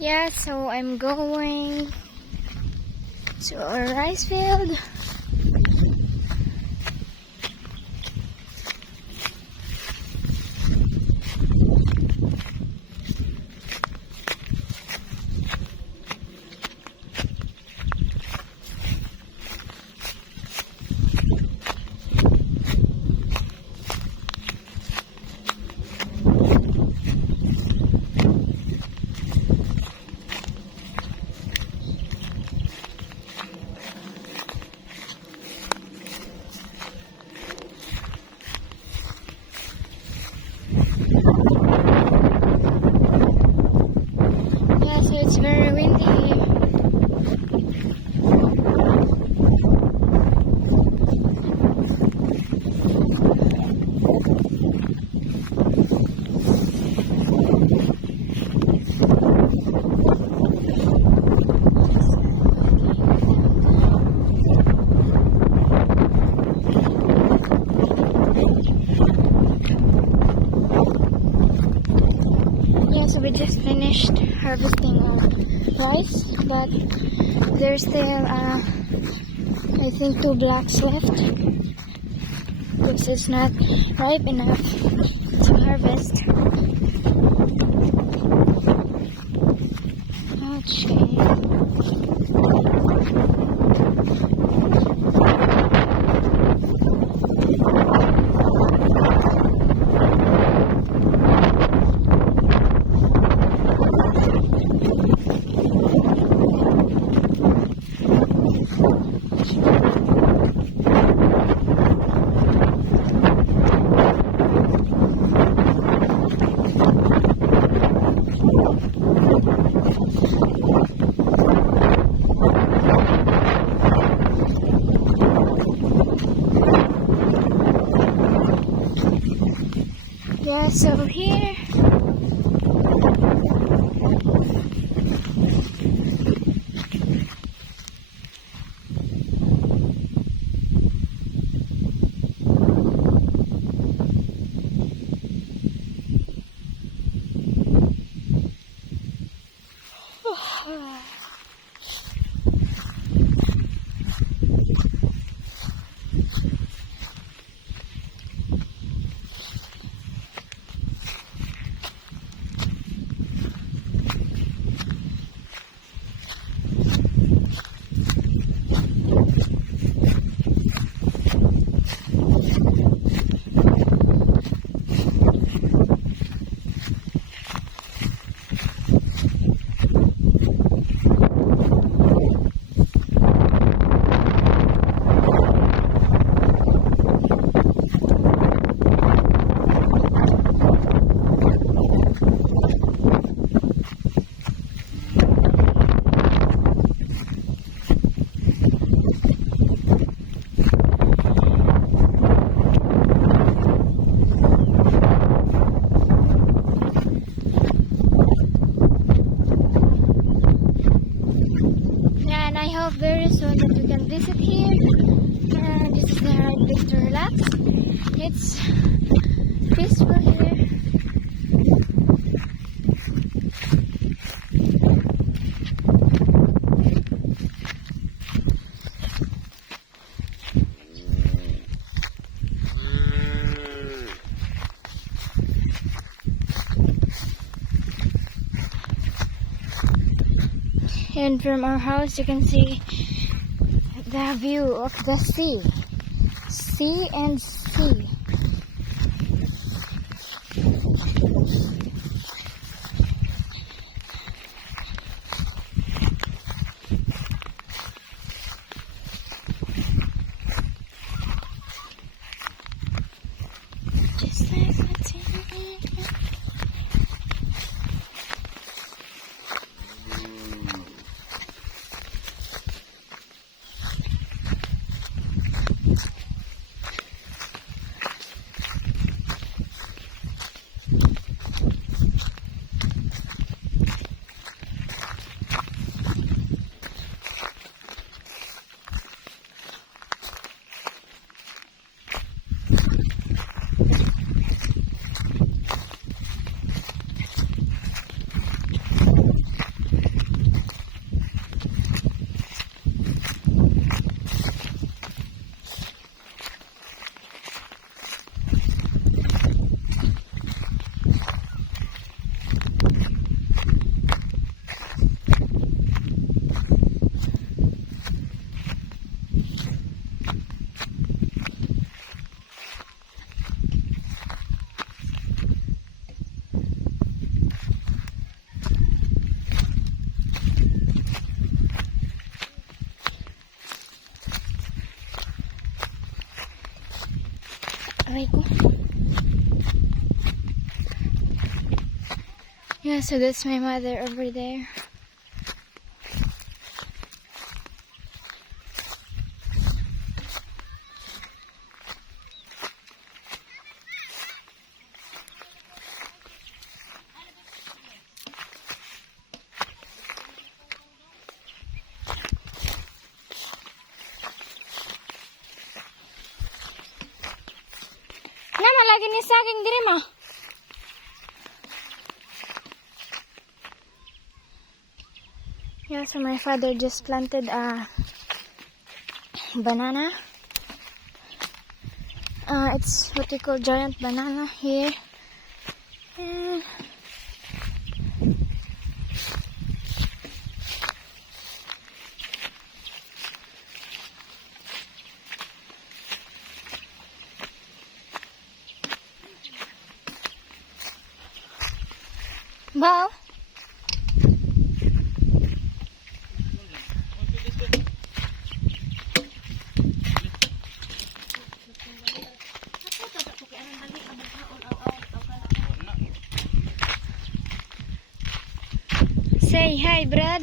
Yeah, so I'm going to our rice field. Yeah, so it's very windy here. Yeah, so we just finished harvesting our rice, but there's still, I think, 2 blocks left because it's not ripe enough to harvest. Okay. Yeah, so here, yeah, and I hope very soon that we can visit here. And this is the right place to relax. It's peaceful here. And from our house you can see the view of the sea. Sea and sea. Just like the TV. Aray ko. Yeah, so that's my mother over there. Nama lagi ni saging diri mo. Yeah, so my father just planted a banana. It's what we call giant banana here. And Bao? Say hi, Brad.